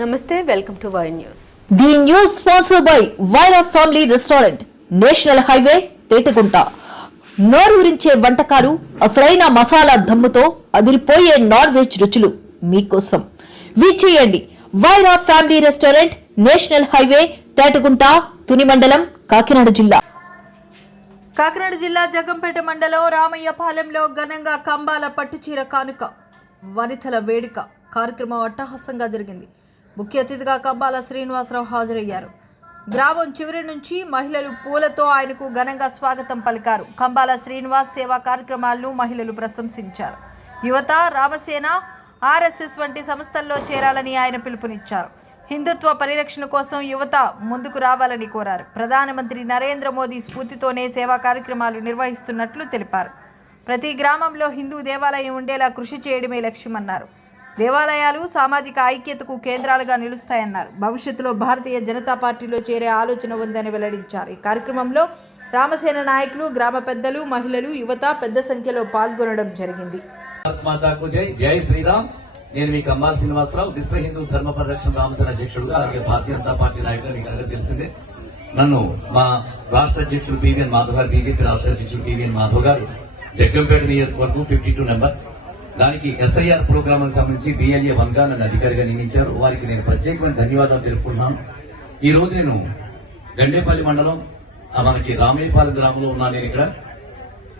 Namaste, welcome to Wire News. The news sponsored by Vaira Family Restaurant, National Highway, Tetegunta. నోరూరించే వంటకాలు, అసలైన మసాలా దమ్ముతో అదిరిపోయే non veg రుచులు మీకోసం. విచ్చేయండి Vaira family restaurant, national highway, Tetagunta, Tuni మండలం, కాకినాడ జిల్లా. కాకినాడ జిల్లా జగంపేట మండలం రామయ్యపాలెంలో ఘనంగా కంబాల పట్టుచీర కానుక వనితల వేడుక కార్యక్రమం అట్టహాసంగా జరిగింది. ముఖ్య అతిథిగా కంబాల శ్రీనివాసరావు హాజరయ్యారు. గ్రామం చివరి నుంచి మహిళలు పూలతో ఆయనకు ఘనంగా స్వాగతం పలికారు. కంబాల శ్రీనివాస్ సేవా కార్యక్రమాలను మహిళలు ప్రశంసించారు. యువత రామసేన, ఆర్ఎస్ఎస్ వంటి సంస్థల్లో చేరాలని ఆయన పిలుపునిచ్చారు. హిందుత్వ పరిరక్షణ కోసం యువత ముందుకు రావాలని కోరారు. ప్రధానమంత్రి నరేంద్ర మోదీ స్ఫూర్తితోనే సేవా కార్యక్రమాలు నిర్వహిస్తున్నట్లు తెలిపారు. ప్రతి గ్రామంలో హిందూ దేవాలయం ఉండేలా కృషి చేయడమే లక్ష్యమన్నారు. దేవాలయాలు సామాజిక ఐక్యతకు కేంద్రాలుగా నిలుస్తాయన్నారు. భవిష్యత్తులో భారతీయ జనతా పార్టీలో చేరే ఆలోచన ఉందని వెల్లడించారు. ఈ కార్యక్రమంలో రామసేన నాయకులు, గ్రామ పెద్దలు, మహిళలు, యువత పెద్ద సంఖ్యలో పాల్గొనడం జరిగింది. జై శ్రీరామ్. నేను మీ కంబాల శ్రీనివాసరావు, విశ్వ హిందూ ధర్మ పరిరక్షణ రామసేన అధ్యక్షుడు, అలాగే భారతీయ జనతా పార్టీ నాయకులు. మీకు అందరికీ తెలిసిందే, నన్ను మా రాష్ట్ర అధ్యక్షుడు పివిఎన్ మాధవ్ గారు, బీజేపీ రాష్ట్ర అధ్యక్షుడు పివిఎన్ మాధవ్ గారు జగ్గంపేట నియోజకవర్గం 52 నెంబర్ దానికి ఎస్ఐఆర్ ప్రోగ్రామ్ సంబంధించి BLA 1 గా నన్ను అధికారిగా నియమించారు. వారికి నేను ప్రత్యేకమైన ధన్యవాదాలు తెలుపుకుంటున్నాను. ఈ రోజు నేను గండేపల్లి మండలం మనకి రామయ్యపాలెం గ్రామంలో ఉన్నాను. నేను ఇక్కడ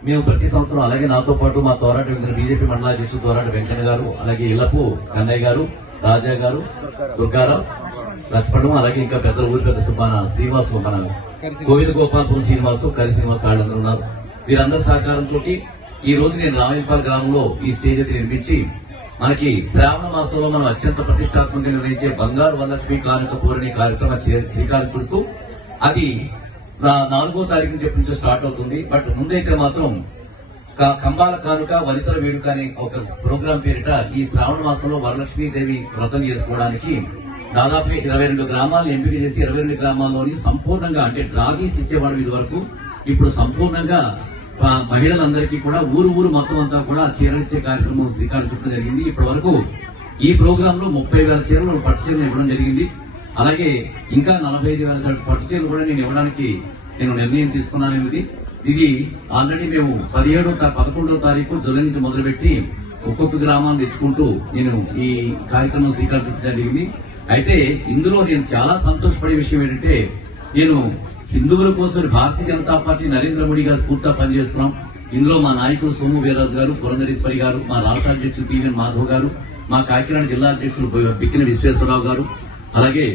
మేము ప్రతి సంవత్సరం, అలాగే నాతో పాటు మా తోరాట బీజేపీ మండల అధ్యక్షుడు తోరాట వెంకన్న గారు, అలాగే ఇళ్లపు కన్నయ్య గారు, రాజా గారు, దుర్గారావు, లక్ష్మణం, అలాగే ఇంకా పెద్ద ఊరి పెద్ద సుబ్బాన శ్రీనివాసు, మన గోవింద గోపాలపురం శ్రీనివాసు, కరి శ్రీనివాసు వాళ్ళందరూ ఉన్నారు. వీరందరి సహకారంతో ఈ రోజు నేను రామయ్యపాలెం గ్రామంలో ఈ స్టేజ్ అయితే నిర్మించి మనకి శ్రావణ మాసంలో మనం అత్యంత ప్రతిష్టాత్మకంగా నిర్వహించే బంగారు వరలక్ష్మి కానుక పూరణి కార్యక్రమం శ్రీకారం చుడుతూ అది 4వ తారీఖు నుంచి స్టార్ట్ అవుతుంది. బట్ ముందైతే మాత్రం కంబాల కానుక వనితల వేడుక అనే ఒక ప్రోగ్రాం పేరిట ఈ శ్రావణ మాసంలో వరలక్ష్మీదేవి వ్రతం చేసుకోవడానికి దాదాపు 22 గ్రామాలను ఎంపిక చేసి 22 గ్రామాల్లోని సంపూర్ణంగా, అంటే డ్రాగీస్ ఇచ్చేవాడు ఇది వరకు, ఇప్పుడు సంపూర్ణంగా మహిళలందరికీ కూడా ఊరు మొత్తం అంతా కూడా చీరలిచ్చే కార్యక్రమం శ్రీకారం చుట్టడం జరిగింది. ఇప్పటి వరకు ఈ ప్రోగ్రామ్ లో 30,000 చీరలు పట్టు చీరలు ఇవ్వడం జరిగింది. అలాగే ఇంకా 45,000 పట్టు చీరలు కూడా నేను ఇవ్వడానికి నిర్ణయం తీసుకున్నాను. ఇది ఆల్రెడీ మేము 11వ తారీఖు జూలై నుంచి మొదలుపెట్టి ఒక్కొక్క గ్రామాన్ని తెచ్చుకుంటూ నేను ఈ కార్యక్రమం శ్రీకారం చుట్టడం జరిగింది. అయితే ఇందులో నేను చాలా సంతోషపడే విషయం ఏంటంటే, నేను హిందువుల కోసం భారతీయ జనతా పార్టీ నరేంద్ర మోడీ గారు స్ఫూర్తిగా పనిచేస్తున్నాం. ఇందులో మా నాయకులు సోము వీర్రాజు గారు, పురంధరేశ్వరి గారు, మా రాష్ట్ర అధ్యక్షులు పివిఎన్ మాధవ్ గారు, మా కాకినాడ జిల్లా అధ్యక్షులు బిక్కిన విశ్వేశ్వరరావు గారు, అలాగే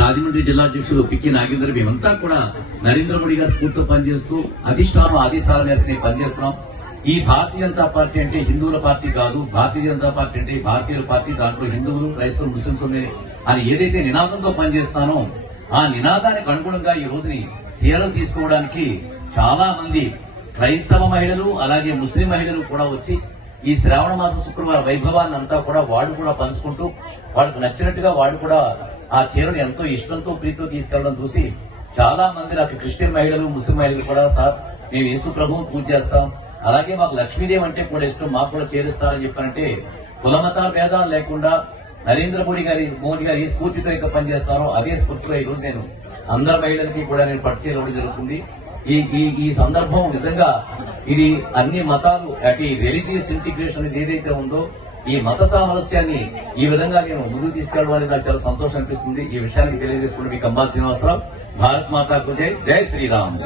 రాజమండ్రి జిల్లా అధ్యక్షులు పిక్కి నాగేందర్, మేమంతా కూడా నరేంద్ర మోడీ గారు స్ఫూర్తితో పనిచేస్తూ అధిష్టానం ఆదేశాల మేరకు పనిచేస్తున్నాం. ఈ భారతీయ జనతా పార్టీ అంటే హిందువుల పార్టీ కాదు, భారతీయ జనతా పార్టీ అంటే భారతీయుల పార్టీ, దాంట్లో హిందువులు, క్రైస్తవులు, ముస్లింస్ ఉన్నాయి అని ఏదైతే నినాదంతో పనిచేస్తానో ఆ నినాదానికి అనుగుణంగా ఈ రోజుని చీరలు తీసుకోవడానికి చాలా మంది క్రైస్తవ మహిళలు, అలాగే ముస్లిం మహిళలు కూడా వచ్చి ఈ శ్రావణ మాస శుక్రవార వైభవాన్ని అంతా కూడా వాడు కూడా పంచుకుంటూ వాళ్ళకు నచ్చినట్టుగా వాడు కూడా ఆ చీరను ఎంతో ఇష్టంతో, ప్రీతితో తీసుకెళ్లడం చూసి చాలా మంది నాకు క్రిస్టియన్ మహిళలు, ముస్లిం మహిళలు కూడా, సార్ మేము యేసు ప్రభువును పూజ చేస్తాం, అలాగే మాకు లక్ష్మీదేవి అంటే కూడా ఇష్టం, మాకు కూడా చేరుస్తారని చెప్పారంటే కులమత భేదాలు లేకుండా నరేంద్ర మోడీ గారి ఈ స్ఫూర్తితో ఇంకా పనిచేస్తానో అదే స్ఫూర్తితో ఈ రోజు నేను అందరి మహిళలకి కూడా నేను పట్టు చేయడం జరుగుతుంది. ఈ సందర్భం నిజంగా ఇది అన్ని మతాలు, అటు రిలీజియస్ ఇంటిగ్రేషన్ అనేది ఏదైతే ఉందో ఈ మత సామరస్యాన్ని ఈ విధంగా నేను ముందుకు తీసుకెళ్లడం అనేది నాకు చాలా సంతోషం అనిపిస్తుంది. ఈ విషయానికి తెలియజేసుకుంటూ మీ కంబాల శ్రీనివాసరావు. భారత్ మాతాకు జై. జై శ్రీరామ్.